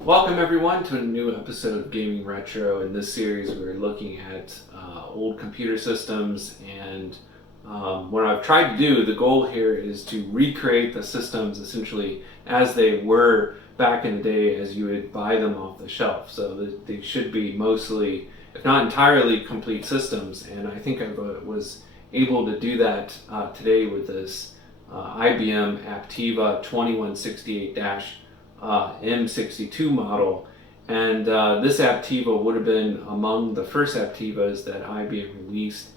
Welcome everyone to a new episode of Gaming Retro. In this series we're looking at old computer systems, and what I've tried to do, the goal here is to recreate the systems essentially as they were back in the day as you would buy them off the shelf. So they should be mostly, if not entirely, complete systems, and I think I was able to do that today with this IBM Aptiva 2168- M62 model, and this Aptiva would have been among the first Aptivas that IBM released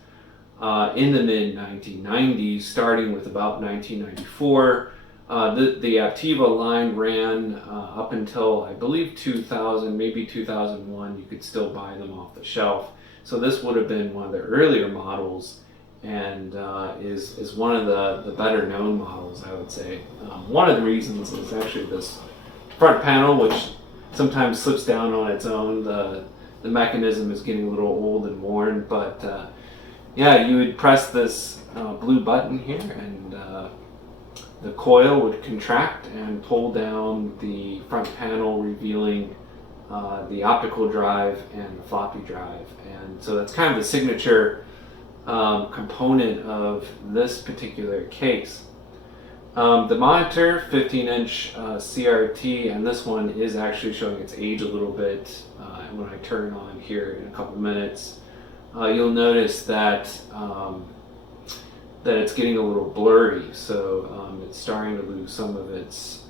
in the mid 1990s, starting with about 1994. The Aptiva line ran up until I believe 2000, maybe 2001. You could still buy them off the shelf. So this would have been one of the earlier models, and is one of the better known models, I would say. One of the reasons is actually this front panel, which sometimes slips down on its own. The mechanism is getting a little old and worn, but yeah, you would press this blue button here, and the coil would contract and pull down the front panel, revealing the optical drive and the floppy drive. And so that's kind of the signature component of this particular case. The monitor, 15-inch CRT, and this one is actually showing its age a little bit. And when I turn on here in a couple minutes, you'll notice that it's getting a little blurry. So it's starting to lose some of its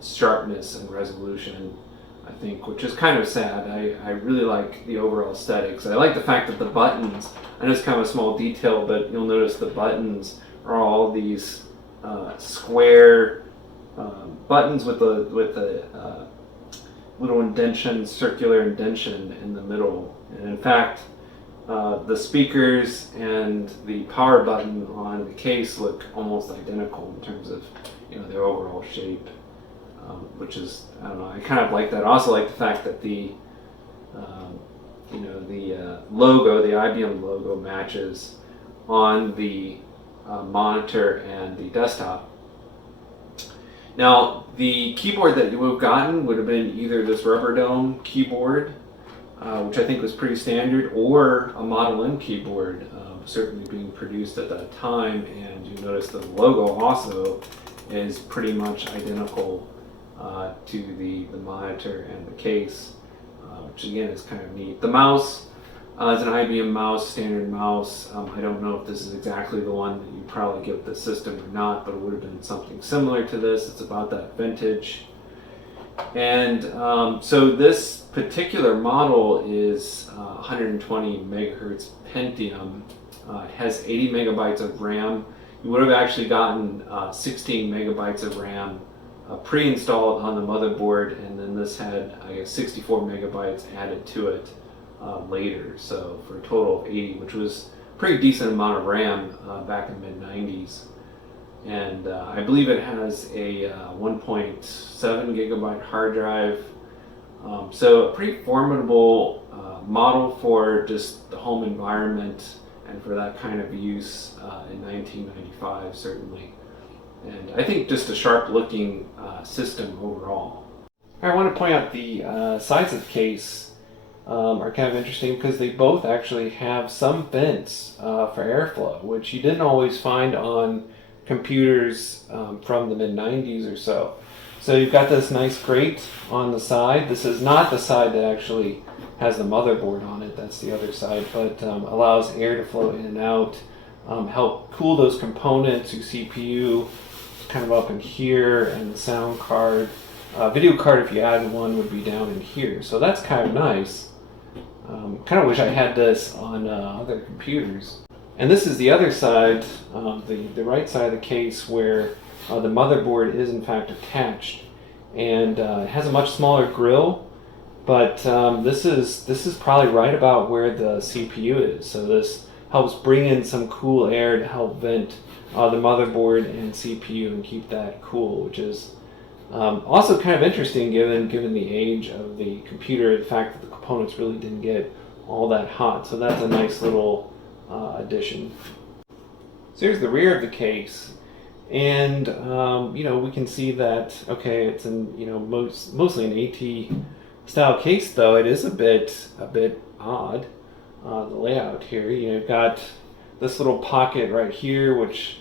sharpness and resolution, I think, which is kind of sad. I really like the overall aesthetics. I like the fact that the buttons, I know it's kind of a small detail, but you'll notice the buttons are all these square buttons with a little indentation, circular indentation in the middle. And in fact, the speakers and the power button on the case look almost identical in terms of their overall shape, which is, I don't know, I kind of like that. I also like the fact that the logo, the IBM logo, matches on the monitor and the desktop. Now, the keyboard that you would have gotten would have been either this rubber dome keyboard, which I think was pretty standard, or a Model M keyboard, certainly being produced at that time. And you notice the logo also is pretty much identical to the monitor and the case, which again is kind of neat. The mouse is an IBM mouse, standard mouse. I don't know if this is exactly the one that you probably get with the system or not, but it would have been something similar to this. It's about that vintage. And so this particular model is 120 MHz Pentium. It has 80 megabytes of RAM. You would have actually gotten 16 megabytes of RAM pre-installed on the motherboard, and then this had, I guess, 64 megabytes added to it later. So for a total of 80, which was a pretty decent amount of RAM back in the mid-90s. And I believe it has a 1.7 gigabyte hard drive. So a pretty formidable model for just the home environment and for that kind of use in 1995, certainly. And I think just a sharp looking system overall. I want to point out the sides of the case are kind of interesting because they both actually have some vents for airflow, which you didn't always find on computers from the mid-90s or so. So you've got this nice grate on the side. This is not the side that actually has the motherboard on it, that's the other side, but allows air to flow in and out, help cool those components. Your CPU kind of up in here, and the sound card. Video card, if you added one, would be down in here. So that's kind of nice. Kind of wish I had this on other computers. And this is the other side, the right side of the case, where the motherboard is in fact attached, and it has a much smaller grill, but this is probably right about where the CPU is. So this helps bring in some cool air to help vent the motherboard and CPU and keep that cool, which is also kind of interesting given the age of the computer, the fact that the components really didn't get all that hot. So that's a nice little addition. So here's the rear of the case, And we can see that, okay, it's in mostly an AT style case, though it is a bit odd, the layout here. You've got this little pocket right here, which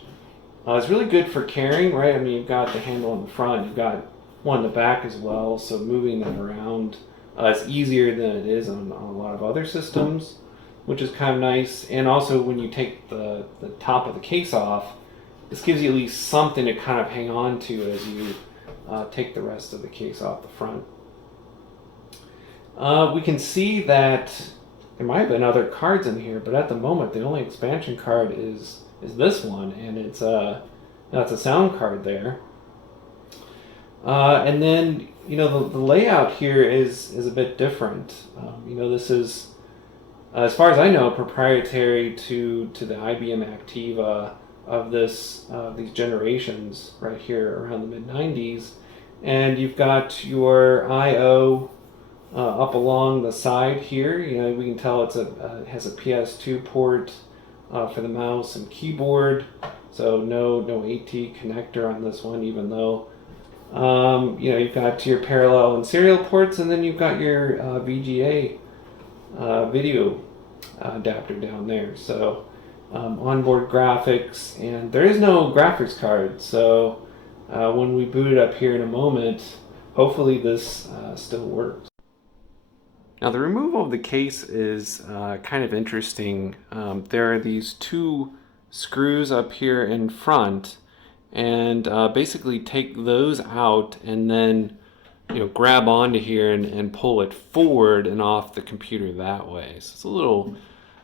is really good for carrying, right? I mean, you've got the handle in the front, you've got one in the back as well, so moving that around is easier than it is on a lot of other systems, which is kind of nice. And also, when you take the top of the case off, this gives you at least something to kind of hang on to as you take the rest of the case off the front. We can see that there might have been other cards in here, but at the moment the only expansion card is this one, and it's a sound card there. And then the layout here is a bit different. This is, as far as I know, proprietary to the IBM Aptiva of these generations right here around the mid-90s. And you've got your I/O up along the side here. We can tell it has a PS2 port for the mouse and keyboard, so no AT connector on this one, even though you've got your parallel and serial ports, and then you've got your VGA video adapter down there. So onboard graphics, and there is no graphics card, so when we boot it up here in a moment, hopefully this still works. Now, the removal of the case is kind of interesting. There are these two screws up here in front, and basically take those out and then grab onto here and pull it forward and off the computer that way. So it's a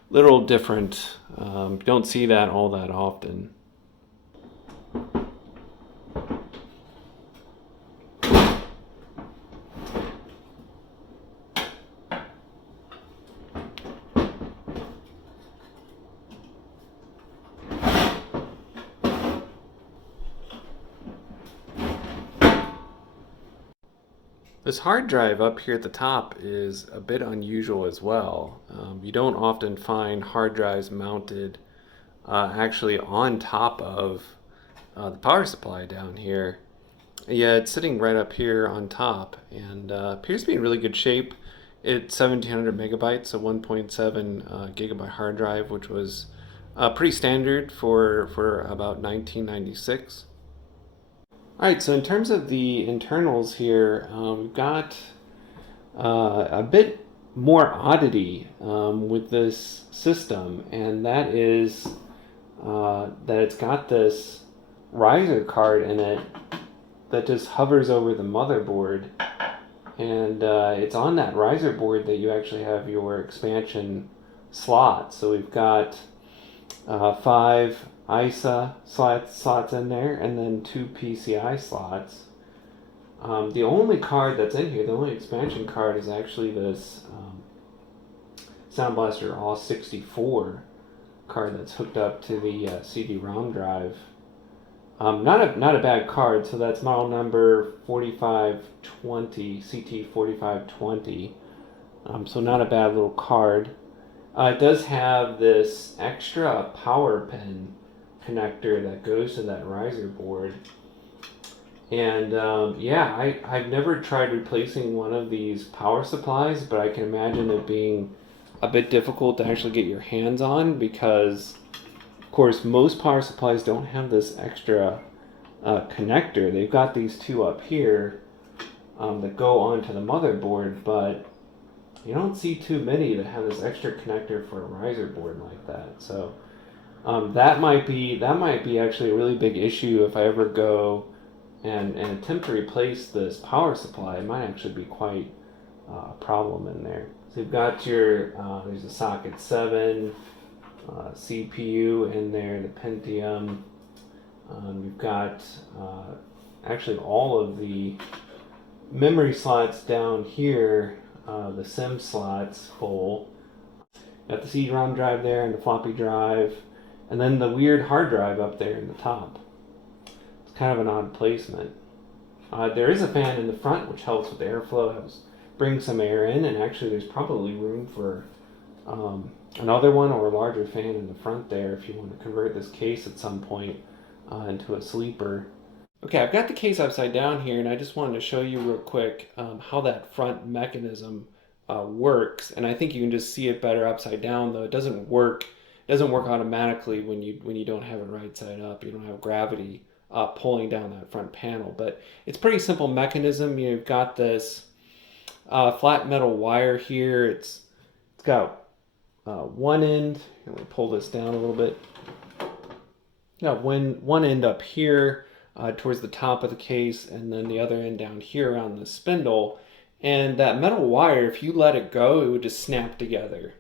little different. You don't see that all that often. This hard drive up here at the top is a bit unusual as well. You don't often find hard drives mounted actually on top of the power supply down here. Yeah, it's sitting right up here on top, and appears to be in really good shape. It's 1700 megabytes, a 1.7 gigabyte hard drive, which was pretty standard for about 1996. Alright, so in terms of the internals here, we've got a bit more oddity with this system, and that is that it's got this riser card in it that just hovers over the motherboard, and it's on that riser board that you actually have your expansion slots. So we've got 5 ISA slots in there, and then 2 PCI slots. The only card that's in here, the only expansion card, is actually this Sound Blaster All-64 card that's hooked up to the CD-ROM drive. Not a bad card. So that's model number 4520, CT4520. So not a bad little card. It does have this extra power pin connector that goes to that riser board, and I've never tried replacing one of these power supplies, but I can imagine it being a bit difficult to actually get your hands on, because of course most power supplies don't have this extra connector. They've got these two up here that go onto the motherboard, but you don't see too many that have this extra connector for a riser board like that. So that might be actually a really big issue if I ever go and attempt to replace this power supply. It might actually be quite a problem in there. So you've got your there's a socket 7 CPU in there, the Pentium. You've got actually all of the memory slots down here, the SIM slots full. Got the CD-ROM drive there and the floppy drive, and then the weird hard drive up there in the top. It's kind of an odd placement. There is a fan in the front which helps with airflow, helps bring some air in, and actually there's probably room for another one or a larger fan in the front there if you want to convert this case at some point into a sleeper. Okay, I've got the case upside down here, and I just wanted to show you real quick how that front mechanism works. And I think you can just see it better upside down, though it doesn't work. It doesn't work automatically when you don't have it right side up. You don't have gravity pulling down that front panel. But it's a pretty simple mechanism. You've got this flat metal wire here. It's got one end. Let me pull this down a little bit. Got one end up here towards the top of the case, and then the other end down here around the spindle. And that metal wire, if you let it go, it would just snap together.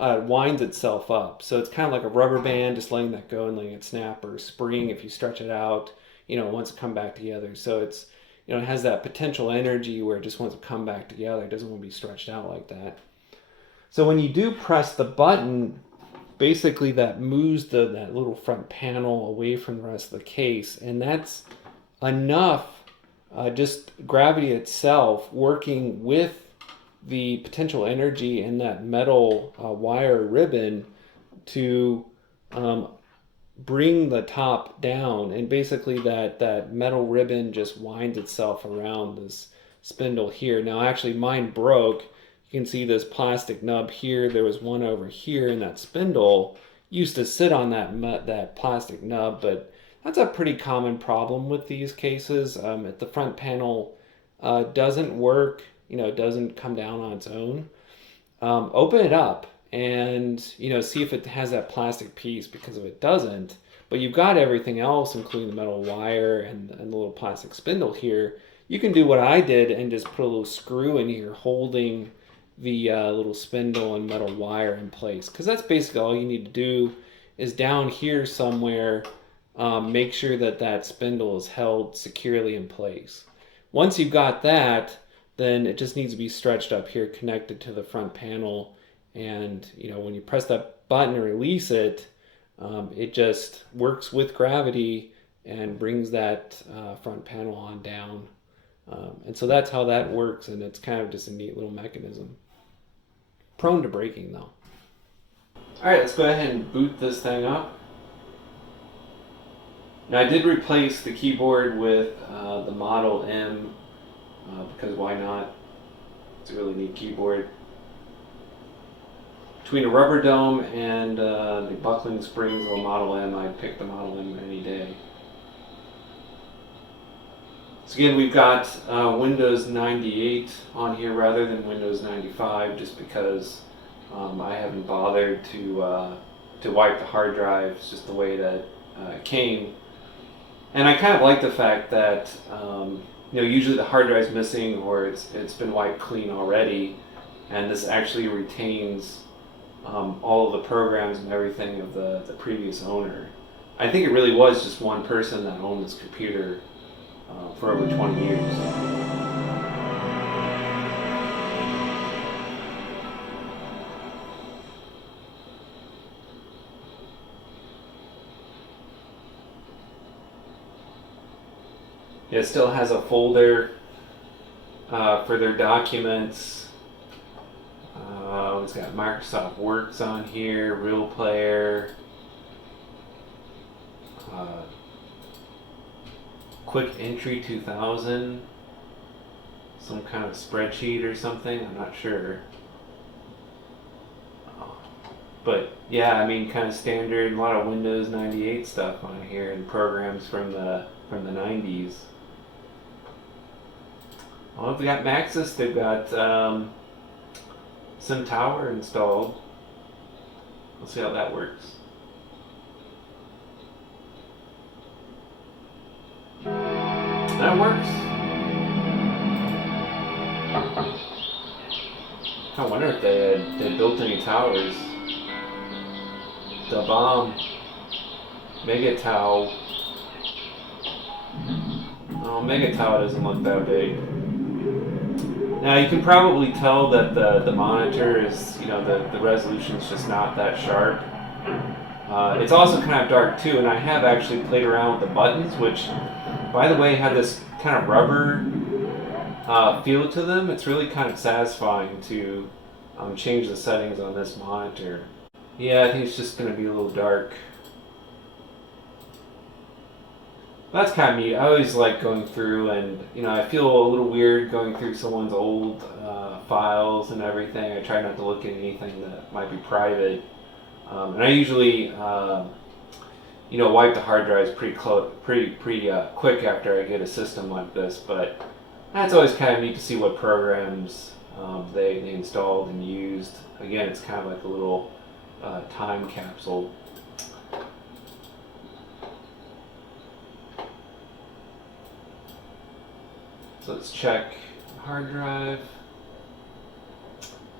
It winds itself up. So it's kind of like a rubber band, just letting that go and letting it snap, or a spring if you stretch it out, once it come back together. So it's, it has that potential energy where it just wants to come back together. It doesn't want to be stretched out like that. So when you do press the button, basically that moves that little front panel away from the rest of the case, and that's enough, just gravity itself working with the potential energy in that metal wire ribbon to bring the top down, and basically that metal ribbon just winds itself around this spindle here. Now actually mine broke. You can see this plastic nub here. There was one over here, and that spindle used to sit on that plastic nub, but that's a pretty common problem with these cases. If the front panel doesn't work, it doesn't come down on its own, open it up and see if it has that plastic piece, because if it doesn't, but you've got everything else, including the metal wire and the little plastic spindle here, you can do what I did and just put a little screw in here holding the little spindle and metal wire in place, because that's basically all you need to do is down here somewhere make sure that spindle is held securely in place. Once you've got that, then it just needs to be stretched up here, connected to the front panel, and when you press that button and release it, it just works with gravity and brings that front panel on down. And so that's how that works, and it's kind of just a neat little mechanism. Prone to breaking though. Alright, let's go ahead and boot this thing up. Now I did replace the keyboard with the Model M, because why not? It's a really neat keyboard. Between a rubber dome and the buckling springs of a Model M, I'd pick the Model M any day. So again, we've got Windows 98 on here rather than Windows 95, just because I haven't bothered to wipe the hard drive. It's just the way that it came. And I kind of like the fact that usually the hard drive's missing, or it's been wiped clean already, and this actually retains all of the programs and everything of the previous owner. I think it really was just one person that owned this computer for over 20 years. It still has a folder for their documents. It's got Microsoft Works on here, Real Player, Quick Entry 2000, some kind of spreadsheet or something, I'm not sure. But yeah, I mean, kind of standard, a lot of Windows 98 stuff on here and programs from the 90s. Well, if we got Maxis, they've got some Tower installed. Let's see how that works. That works. I wonder if they had built any towers. The bomb, Mega Tower. Oh, Mega Tower doesn't look that big. Now you can probably tell that the monitor is, the resolution's just not that sharp. It's also kind of dark too, and I have actually played around with the buttons, which, by the way, have this kind of rubber feel to them. It's really kind of satisfying to change the settings on this monitor. Yeah, I think it's just going to be a little dark. That's kind of neat. I always like going through, and I feel a little weird going through someone's old files and everything. I try not to look at anything that might be private, and I usually wipe the hard drives pretty quick after I get a system like this. But that's always kind of neat to see what programs they installed and used. Again, it's kind of like a little time capsule. So let's check hard drive.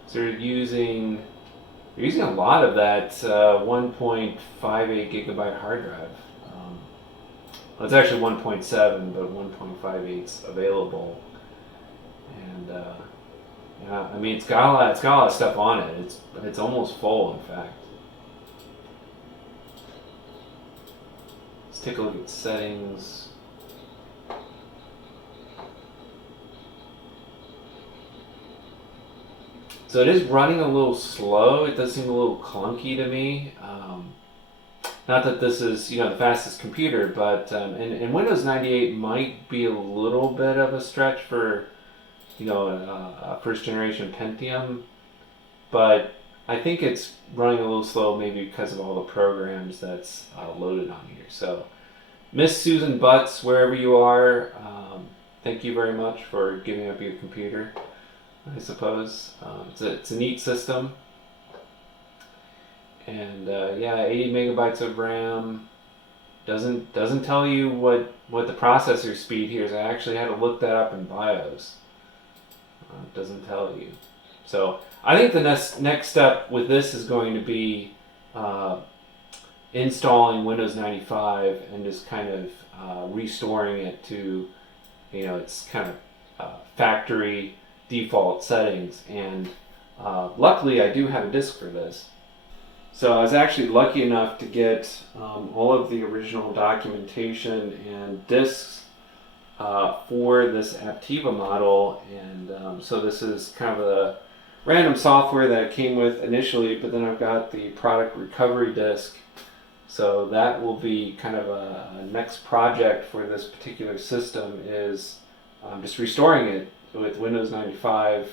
So they're using a lot of that 1.58 gigabyte hard drive. Well, it's actually 1.7, but 1.58 is available. And yeah, I mean it's got a lot of stuff on it. It's almost full, in fact. Let's take a look at settings. So it is running a little slow. It does seem a little clunky to me. Not that this is the fastest computer, but and Windows 98 might be a little bit of a stretch for a first generation Pentium, but I think it's running a little slow maybe because of all the programs that's loaded on here. So Miss Susan Butts, wherever you are, thank you very much for giving up your computer. I suppose it's a neat system, and yeah, 80 megabytes of RAM. Doesn't tell you what the processor speed here is. I actually had to look that up in BIOS. It doesn't tell you. So I think the next step with this is going to be installing Windows 95 and just kind of restoring it to its kind of factory default settings. And luckily I do have a disk for this. So I was actually lucky enough to get all of the original documentation and disks for this Aptiva model, and so this is kind of a random software that it came with initially, but then I've got the product recovery disk. So that will be kind of a next project for this particular system, is just restoring it with Windows 95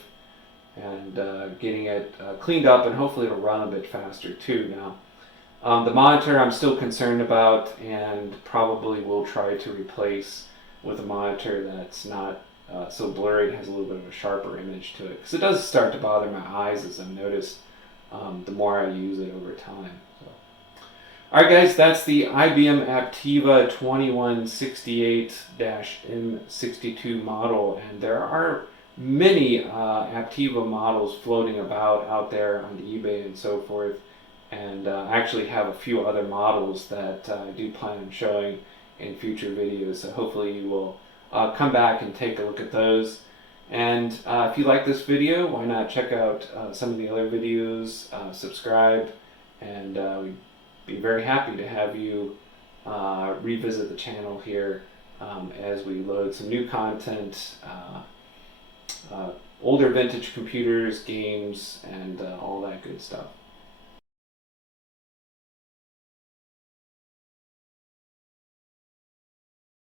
and getting it cleaned up, and hopefully it'll run a bit faster too now. The monitor I'm still concerned about, and probably will try to replace with a monitor that's not so blurry, it has a little bit of a sharper image to it, because it does start to bother my eyes, as I've noticed the more I use it over time. So. Alright guys, that's the IBM Aptiva 2168-M62 model, and there are many Aptiva models floating about out there on eBay and so forth, and I actually have a few other models that I do plan on showing in future videos, so hopefully you will come back and take a look at those. And if you like this video, why not check out some of the other videos, subscribe, and we'd be very happy to have you revisit the channel here as we load some new content, older vintage computers, games, and all that good stuff.